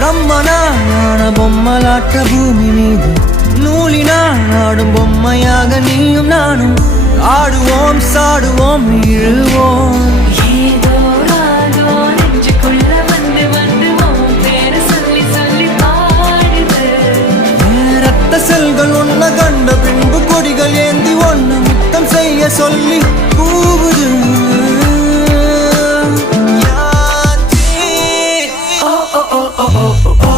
பிரம்மனான பொம்மலாட்ட பூமி மீது நூலினால் ஆடும் பொம்மையாக நீயும் நானும் ஆடுவோம் சாடுவோம் இழுவோம் ஏதோ ராகோ நெஞ்சுக்குள்ள வந்து வந்து உன் பேரை சொல்லி சொல்லி பாடுது ரத்த செல்கள் ஒன்ன கண்ட பின்பு கொடிகள் ஏந்தி ஒன்ன முத்தம் செய்ய சொல்லி கூவுது ஓ ஓ ஓ ஓ ஓ